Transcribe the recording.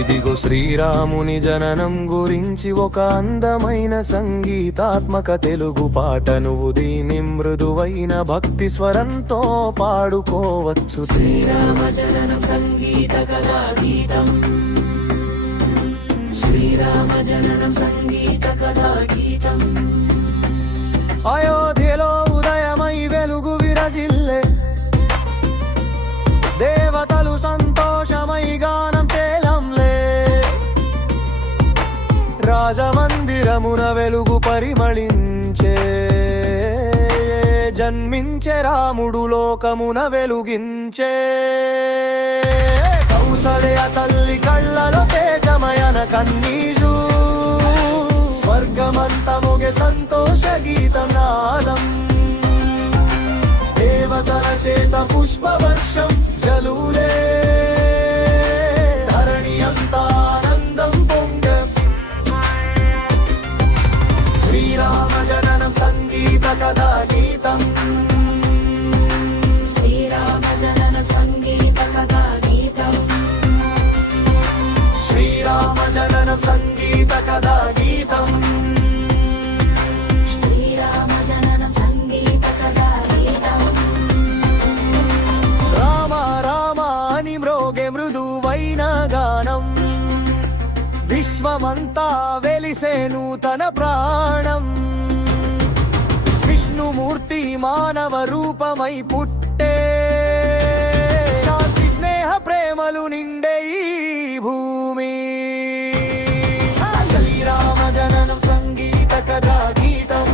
ఇదిగో శ్రీరాముని జననం గురించి ఒక అందమైన సంగీతాత్మక తెలుగు పాట. నువ్వు దీని మృదువైన భక్తి స్వరంతో పాడుకోవచ్చు. శ్రీరామ జననం సంగీత కథా గీతం, శ్రీరామ జననం సంగీత కథా గీతం. అయోధ్యలో ఉదయమై వెలుగు విరజిల్లే, దేవతలు సంతోషమై గానం చేలంలే. రాజమందిరమున వెలుగు పరిమళించే, జన్మించే రాముడు లోకమున వెలుగించే. కౌసల్య తల్లి కళ్ళలో తేజమయన కన్నీరు, స్వర్గమంతముగే సంతోష గీతం నాదం. దేవతల చేత పుష్పవర్షం జలులే, ధరణి అంతా ఆనందం పొంగ. శ్రీరామ జననం సంగీత కథా గీతం, శ్రీరామ జననం సంగీత కథా గీతం, శ్రీరామ జననం సంగీత కథా గీతం. శ్రీరామ జననం సంగీత కథా గీతం. రామ రామ అని మ్రోగే మృదువైన గానం, విశ్వమంతా వెలిసే నూతన ప్రాణం. విష్ణుమూర్తి మానవ రూపమై పుట్టే, శాంతి స్నేహ ప్రేమలు నిండే ఈ భూమి. శ్రీరామ జననం సంగీత కథా గీతం.